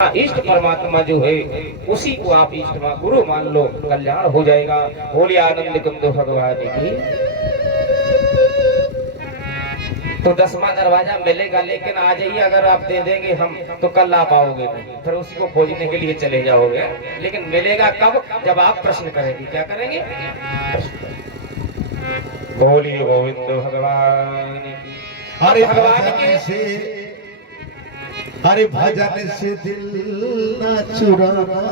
इष्ट परमात्मा जो है उसी को आप इष्ट गुरु मान लो, कल्याण हो जाएगा। बोलिए आनंद तुम तो भगवान की। तो 10वां दरवाजा मिलेगा, लेकिन आज ही अगर आप दे देंगे हम तो कल आ पाओगे नहीं, फिर उसी को खोजने के लिए चले जाओगे। लेकिन मिलेगा कब? जब आप प्रश्न करेंगे। क्या करेंगे? बोलिए गोविंद भगवान की। अरे भगवान के से अरे भजन से दिल न चुराना,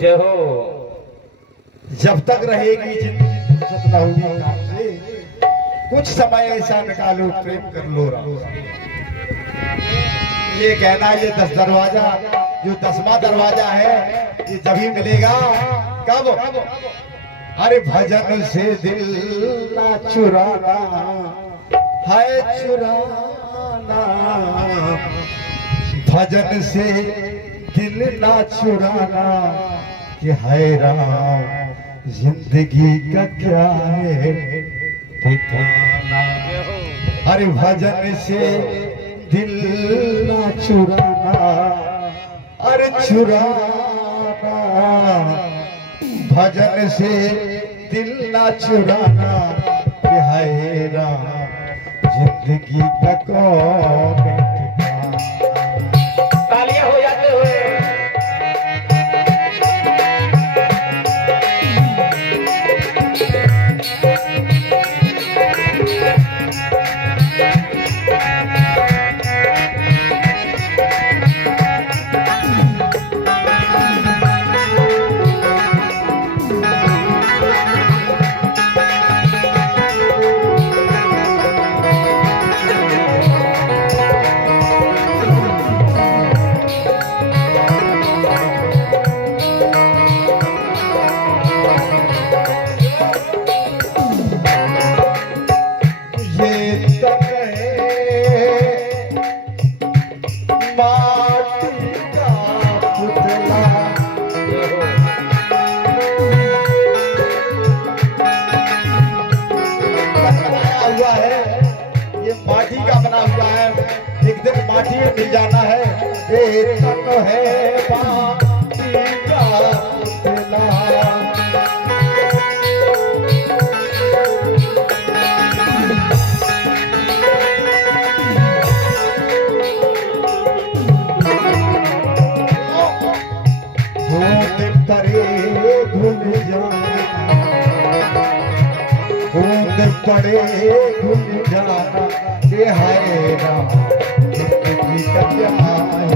जय हो। जब तक रहेगी जिंदगी फुर्सत न होगी काम से, कुछ समय ऐसा निकालो प्रेम कर लो राम। ये कहना ये 10 दरवाजा, जो 10वां दरवाजा है ये जब ही मिलेगा। कब? अरे भजन से दिल न चुराना है, चुराना भजन से दिल ना चुराना कि है राम जिंदगी का क्या है ठिकाना। अरे भजन से दिल ना चुराना, अरे चुराना भजन से दिल ना चुराना कि है राम जिंदगी का कौन हो जाते हुए माटी का बना हुआ है। एक दिन माटी में मिल जाना है। ये तन है माटी का पुतला, खून परे धुल जाना, खून परे धुल जाना ये है राम जिंदगी का क्या है।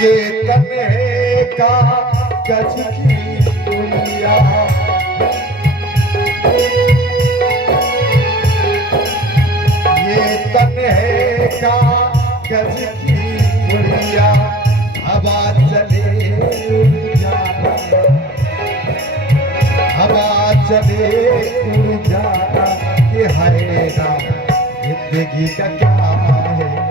ये तन्हे का गज की दुनिया, ये तन्हे का गज की दुनिया, हवा चले उड़ जाना, हवा चले उड़ जाना कि है राम जिंदगी का क्या है।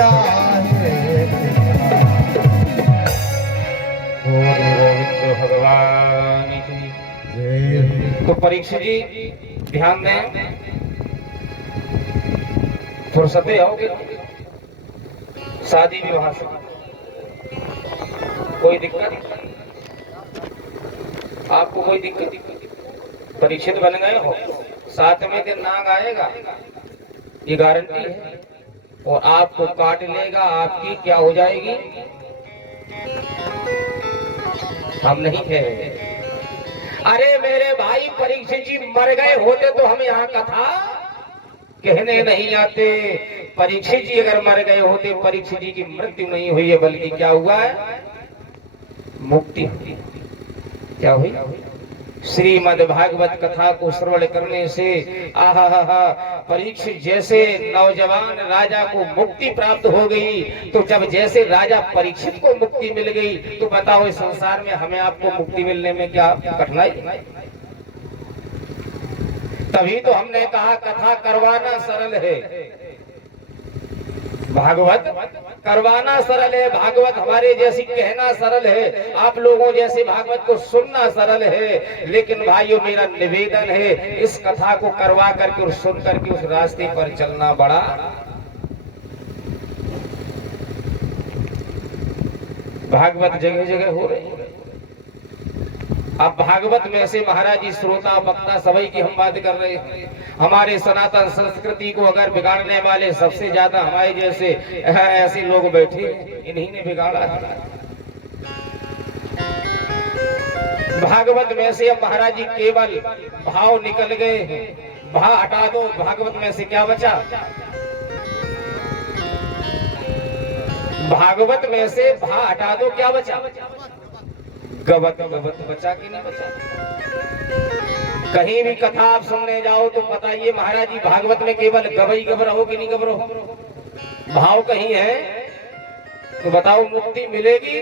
दिया है। गोविंद भगवान की जय। तो परीक्षित जी ध्यान दें, फुर्सते आओगे शादी विवाह से, कोई दिक्कत आपको? कोई दिक्कत? परीक्षित बन गए हो, 7वें दिन नाग आएगा, ये गारंटी है, और आपको काट लेगा, आपकी क्या हो जाएगी? हम नहीं कह रहे। अरे मेरे भाई परीक्षित जी मर गए होते तो हम यहाँ कथा कहने नहीं आते। परीक्षित जी अगर मर गए होते, परीक्षित जी की मृत्यु नहीं हुई है, बल्कि क्या हुआ है? मुक्ति हुई। क्या हुई? श्रीमद् भागवत कथा को श्रवण करने से आहा परीक्षित जैसे नौजवान राजा को मुक्ति प्राप्त हो गई। तो जब जैसे राजा परीक्षित को मुक्ति मिल गई, तो बताओ इस संसार में हमें आपको मुक्ति मिलने में क्या कठिनाई? तभी तो हमने कहा कथा करवाना सरल है, भागवत करवाना सरल है, भागवत हमारे जैसी कहना सरल है, आप लोगों जैसे भागवत को सुनना सरल है। लेकिन भाइयों मेरा निवेदन है, इस कथा को करवा करके और सुन करके उस रास्ते पर चलना बड़ा भागवत जगह जगह हो रही है। अब भागवत में से महाराज जी श्रोता वक्ता सभी की हम बात कर रहे हैं। हमारे सनातन संस्कृति को अगर बिगाड़ने वाले सबसे ज्यादा हमारे जैसे ऐसे लोग बैठे, इन्हीं ने बिगाड़ा है। भागवत में से अब महाराज जी केवल भाव निकल गए हैं, भाव हटा दो, भागवत में से क्या बचा? भागवत में से भाव हटा दो, क्या बचा? गवत गवत बचा कि नहीं बचा? कहीं भी कथा आप सुनने जाओ तो बताइए महाराज जी भागवत में केवल गवई गबर हो कि नहीं गबर हो? भाव कहीं है तो बताओ मुक्ति मिलेगी?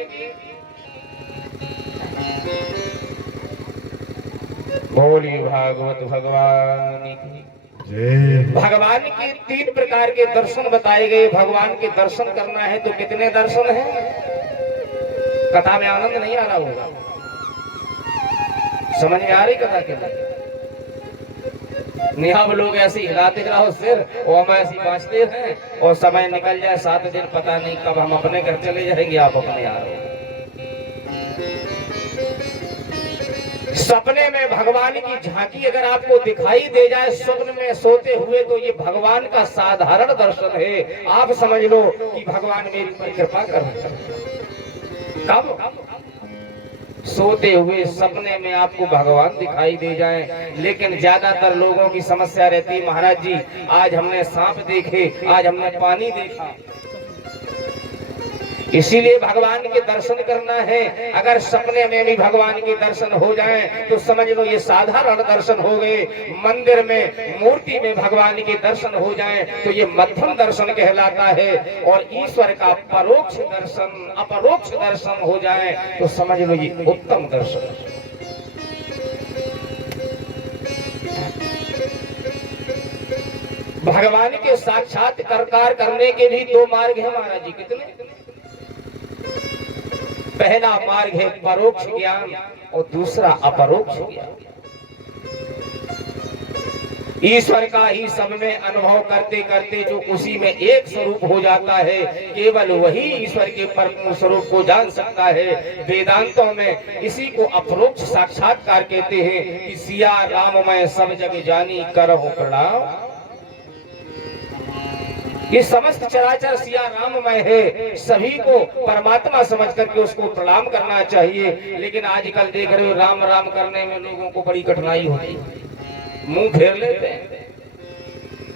बोलिए भागवत भगवान की जय। भगवान के 3 प्रकार के दर्शन बताए गए। भगवान के दर्शन करना है तो कितने दर्शन हैं? कथा में आनंद नहीं आ रहा होगा, समझ में आ रही कथा के लिए? नहीं, हम लोग ऐसे हिलाते रहो सिर और हम ऐसे बाँचते हैं और समय निकल जाए 7 दिन, पता नहीं कब हम अपने घर चले जाएंगे, आप अपने आ रहे हो। सपने में भगवान की झांकी अगर आपको दिखाई दे जाए स्वप्न में सोते हुए, तो ये भगवान का साधारण दर्शन है। आप समझ लो कि भगवान मेरी पर कृपा कर रहे हैं। कब? सोते हुए सपने में आपको भगवान दिखाई दे जाए। लेकिन ज्यादातर लोगों की समस्या रहती, महाराज जी आज हमने सांप देखे, आज हमने पानी देखा। इसीलिए भगवान के दर्शन करना है। अगर सपने में भी भगवान के दर्शन हो जाए तो समझ लो ये साधारण दर्शन हो गए। मंदिर में मूर्ति में भगवान के दर्शन हो जाए तो ये मध्यम दर्शन कहलाता है। और ईश्वर का परोक्ष दर्शन, अपरोक्ष दर्शन हो जाए तो समझ लो ये उत्तम दर्शन। भगवान के साक्षात्कार करने के भी 2 मार्ग है महाराज जी। कितने? पहला मार्ग है परोक्ष ज्ञान और दूसरा अपरोक्ष ज्ञान। ईश्वर का ही सब में अनुभव करते करते जो उसी में एक स्वरूप हो जाता है, केवल वही ईश्वर के परम स्वरूप को जान सकता है। वेदांतों में इसी को अपरोक्ष साक्षात्कार कहते हैं कि सिया राम मैं सब जग जानी करहु प्रणाम। ये समस्त चराचर सिया राममय है, सभी को परमात्मा समझ करके उसको प्रणाम करना चाहिए। लेकिन आजकल देख रहे हो राम राम करने में लोगों को बड़ी कठिनाई होती है, मुंह फेर लेते हैं।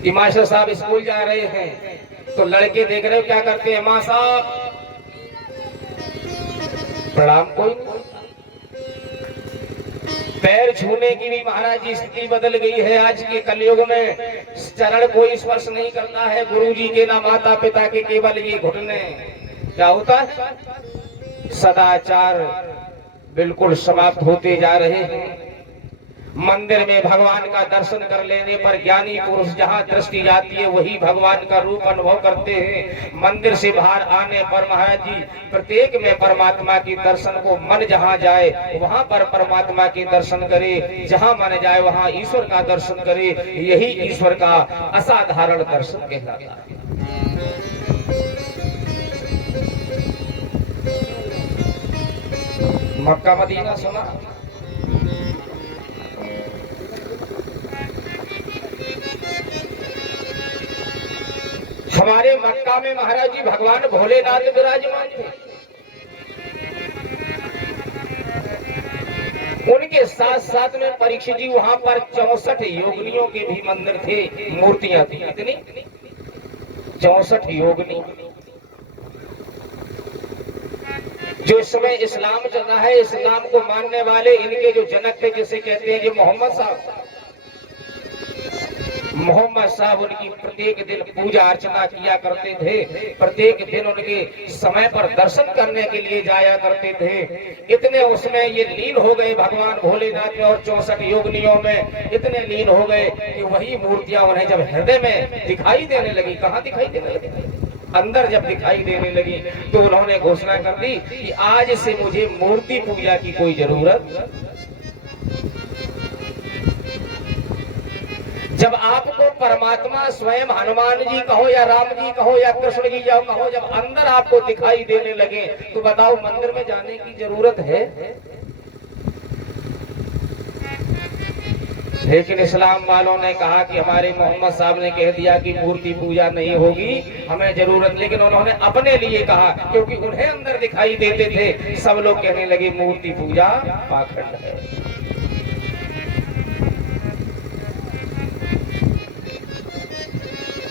कि मास्टर साहब स्कूल जा रहे हैं तो लड़के देख रहे हो क्या करते हैं, माँ साहब प्रणाम कोई। पैर छूने की भी महाराज जी स्थिति बदल गई है। आज के कलयुग में चरण कोई स्पर्श नहीं करता है, गुरुजी के ना माता पिता के, केवल ये घुटने। क्या होता है? सदाचार बिल्कुल समाप्त होते जा रहे हैं। मंदिर में भगवान का दर्शन कर लेने पर ज्ञानी पुरुष जहाँ दृष्टि जाती है वही भगवान का रूप अनुभव करते हैं। मंदिर से बाहर आने पर महाराज जी प्रत्येक में परमात्मा की दर्शन को मन जहाँ जाए वहाँ पर परमात्मा के दर्शन करे, जहाँ मन जाए वहाँ ईश्वर का दर्शन करे। यही ईश्वर का असाधारण दर्शन कहलाता है। मक्का मदीना सुना, हमारे मक्का में महाराज जी भगवान भोलेनाथ विराजमान थे। उनके साथ साथ में परीक्षित जी वहां पर 64 योगिनियों के भी मंदिर थे, मूर्तियां थी। कितनी? 64 योगिनी। जो इस समय इस्लाम चल रहा है, इस्लाम को मानने वाले इनके जो जनक थे, जिसे कहते हैं जो मोहम्मद साहब उनकी प्रत्येक दिन पूजा अर्चना किया करते थे। प्रत्येक दिन उनके समय पर दर्शन करने के लिए जाया करते थे। इतने उसमें ये लीन हो गए भगवान भोलेनाथ में और 64 योगिनियों में इतने लीन हो गए कि वही मूर्तियां उन्हें जब हृदय में दिखाई देने लगी, कहाँ दिखाई देने लगी? अंदर जब दिखाई देने लगी तो उन्होंने घोषणा कर दी कि आज से मुझे मूर्ति पूजा की कोई जरूरत। जब आपको परमात्मा स्वयं हनुमान जी कहो या राम जी कहो या कृष्ण जी कहो, जब अंदर आपको दिखाई देने लगे तो बताओ मंदिर में जाने की जरूरत है? लेकिन इस्लाम वालों ने कहा कि हमारे मोहम्मद साहब ने कह दिया कि मूर्ति पूजा नहीं होगी, हमें जरूरत। लेकिन उन्होंने अपने लिए कहा, क्योंकि उन्हें अंदर दिखाई देते थे। सब लोग कहने लगे मूर्ति पूजा पाखंड है।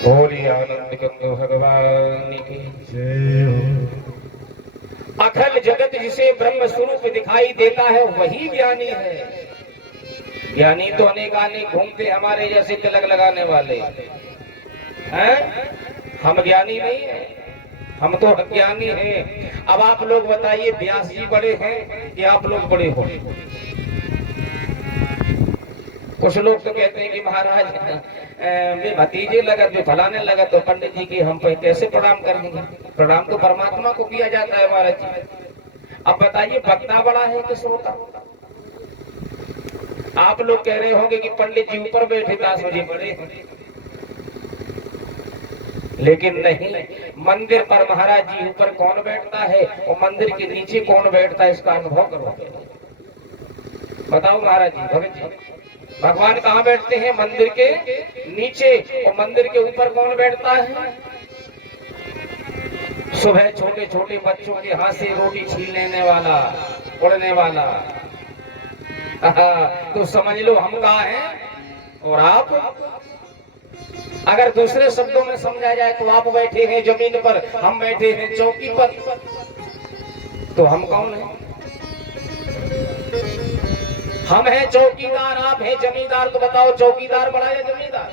बोलिए आनंद कंदो भगवान की जय हो। अखिल जगत जिसे ब्रह्म स्वरूप दिखाई देता है वही ज्ञानी है। ज्ञानी तो अनेकानेक घूमते हमारे जैसे तिलक लगाने वाले हैं। हम ज्ञानी नहीं है, हम तो अज्ञानी हैं। अब आप लोग बताइए, व्यास जी बड़े हैं कि आप लोग बड़े हो? कुछ लोग तो कहते हैं कि महाराज वे भतीजे लगा, जो फलाने लगा, तो पंडित जी की हम पे कैसे प्रणाम करेंगे? प्रणाम तो परमात्मा को किया जाता है महाराज जी। अब बताइए वक्ता बड़ा है कि श्रोता? आप लोग कह रहे होंगे कि पंडित जी ऊपर बैठे दास जी बड़े हैं, लेकिन नहीं। मंदिर पर महाराज जी ऊपर कौन बैठता है और मंदिर के नीचे कौन बैठता है, इसका अनुभव करो। बताओ महाराज जी, भगत जी, भगवान कहाँ बैठते हैं? मंदिर के नीचे। और मंदिर के ऊपर कौन बैठता है? सुबह छोटे छोटे बच्चों के हाथ से रोटी छीन लेने वाला, उड़ने वाला। तो समझ लो हम कहाँ हैं और आप। अगर दूसरे शब्दों में समझा जाए तो आप बैठे हैं जमीन पर, हम बैठे हैं चौकी पर। तो हम कौन हैं? हम हैं चौकीदार, आप हैं जमींदार। तो बताओ चौकीदार बड़ा है जमींदार?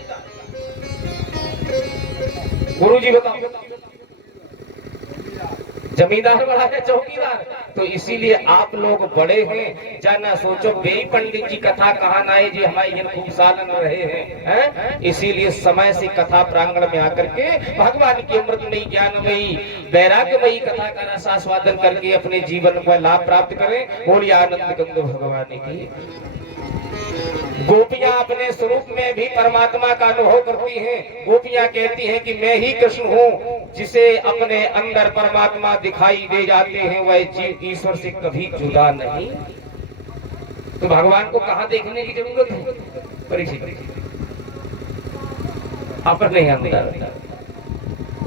गुरुजी बताओ, जमींदार बड़ा है चौकीदार? तो इसीलिए आप लोग बड़े हैं। जाना सोचो बेई पंडित जी कथा कहाँ आए जी हमारे खूब साल न रहे हैं। इसीलिए समय से कथा प्रांगण में आकर के भगवान की अमृतमयी ज्ञानमयी वैराग्यमयी कथा का रसास्वादन करके अपने जीवन को लाभ प्राप्त करें। बोलिए आनंद कंदो भगवान की। गोपियां अपने स्वरूप में भी परमात्मा का अनुभव करती हैं। गोपियां कहती हैं कि मैं ही कृष्ण हूँ। जिसे अपने अंदर परमात्मा दिखाई दे जाते हैं वह जीव ईश्वर से कभी जुदा नहीं। तो भगवान को कहाँ देखने की जरूरत है? परीक्षित अपने अंदर।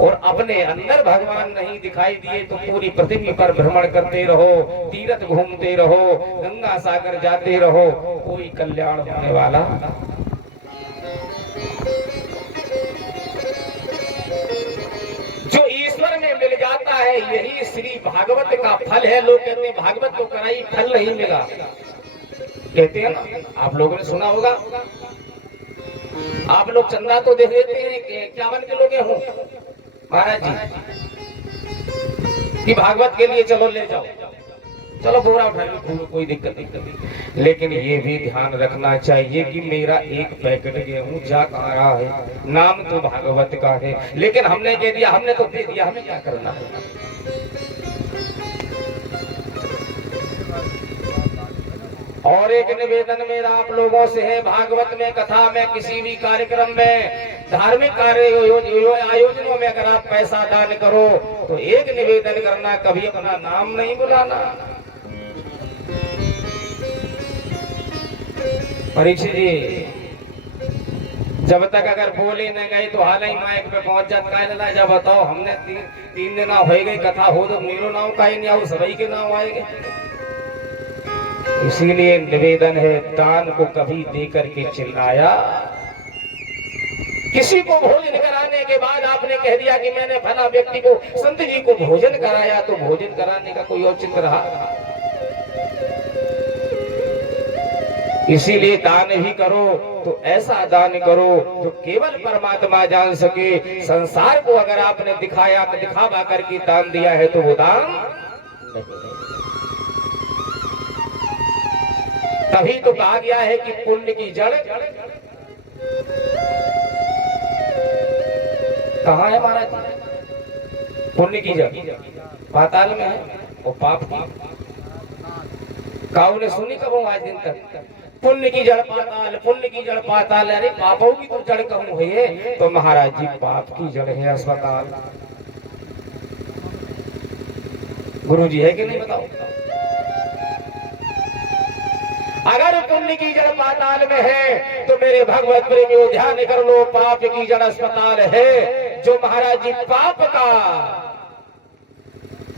और अपने अंदर भगवान नहीं दिखाई दिए तो पूरी पृथ्वी पर भ्रमण करते रहो, तीर्थ घूमते रहो, गंगा सागर जाते रहो, कोई कल्याण होने वाला। जो ईश्वर में मिल जाता है यही श्री भागवत का फल है। लोग कहते हैं भागवत को कराई फल नहीं मिला, कहते हैं ना, आप लोगों ने सुना होगा। आप लोग चंदा तो दे देते हैं कि 51 किलो गेहूं महाराज जी कि भागवत के लिए चलो ले जाओ, चलो बोरा उठा लो, कोई दिक्कत नहीं। लेकिन ये भी ध्यान रखना चाहिए कि मेरा एक पैकेट गेहूं जा कहाँ रहा है, नाम तो भागवत का है, लेकिन हमने कह दिया, हमने तो दे दिया, हमें क्या करना है। और एक निवेदन मेरा आप लोगों से है, भागवत में, कथा में, किसी भी कार्यक्रम में, धार्मिक कार्य आयोजनों में अगर आप पैसा दान करो तो एक निवेदन करना, कभी अपना नाम नहीं बुलाना। परीक्षित जी, जब तक अगर बोले न गए तो हाल ही माइक पे पहुंच जाता। जब बताओ हमने तीन दिन हो गई कथा हो तो मेरो नाम का ही नहीं आओ, सभी के नाम आएंगे। इसीलिए निवेदन है, दान को कभी दे करके चिल्लाया। किसी को भोजन कराने के बाद आपने कह दिया कि मैंने फला व्यक्ति को, संत जी को भोजन कराया, तो भोजन कराने का कोई औचित्य रहा। इसीलिए दान भी करो तो ऐसा दान करो जो केवल परमात्मा जान सके। संसार को अगर आपने दिखावा करके दान दिया है तो वो दान नहीं। तभी तो कहा गया है कि पुण्य की जड़ कहाँ है महाराज? पुण्य की जड़ पाताल में है, और पाप की काऊ ने सुनी कब आज दिन तक? पुण्य की जड़ पाताल, पुण्य की जड़ पाताल। अरे पापों की तो जड़ कहूं है, तो महाराज जी पाप की जड़ है अस्पताल। गुरु जी है कि नहीं बताओ? अगर पुण्य की जड़ पाताल में है तो मेरे भगवत प्रेमियों ध्यान कर लो, पाप की जड़ अस्पताल है। जो महाराज जी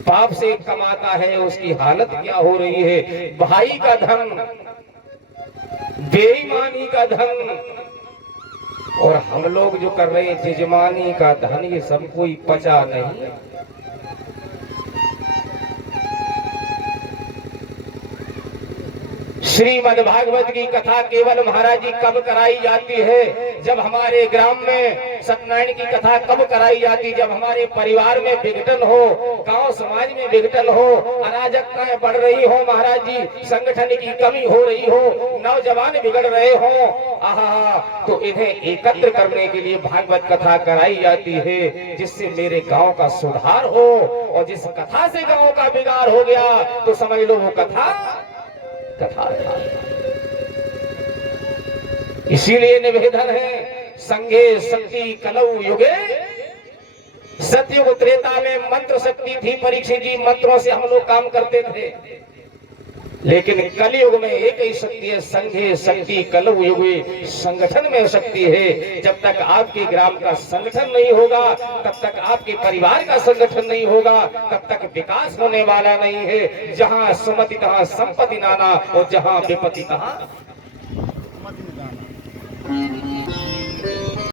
पाप से कमाता है उसकी हालत क्या हो रही है? भाई का धन, बेईमानी का धन, और हम लोग जो कर रहे हैं यजमानी का धन, ये सब कोई पचा नहीं। श्रीमद् भागवत की कथा केवल महाराज जी कब कराई जाती है? जब हमारे ग्राम में सत्यनारायण की कथा कब कराई जाती? जब हमारे परिवार में विघटन हो, गांव समाज में विघटन हो, अराजकताएं बढ़ रही हो, महाराज जी संगठन की कमी हो रही हो, नौजवान बिगड़ रहे हो, आहा, तो इन्हें एकत्र करने के लिए भागवत कथा कराई जाती है, जिससे मेरे गांव का सुधार हो। और जिस कथा से गांव का बिगाड़ हो गया तो समझ लो वो कथा। इसीलिए निवेदन है, संघे शक्ति कलौ युगे। सतयुग त्रेता में मंत्र शक्ति थी परीक्षित जी, मंत्रों से हम लोग काम करते थे। लेकिन कलयुग में एक ही शक्ति है, संघे शक्ति कलौ युगे, संगठन में शक्ति है। जब तक आपके ग्राम का संगठन नहीं होगा, तब तक आपके परिवार का संगठन नहीं होगा, तब तक विकास होने वाला नहीं है। जहाँ सुमति तहाँ संपत्ति नाना, और जहाँ विपत्ति तहाँ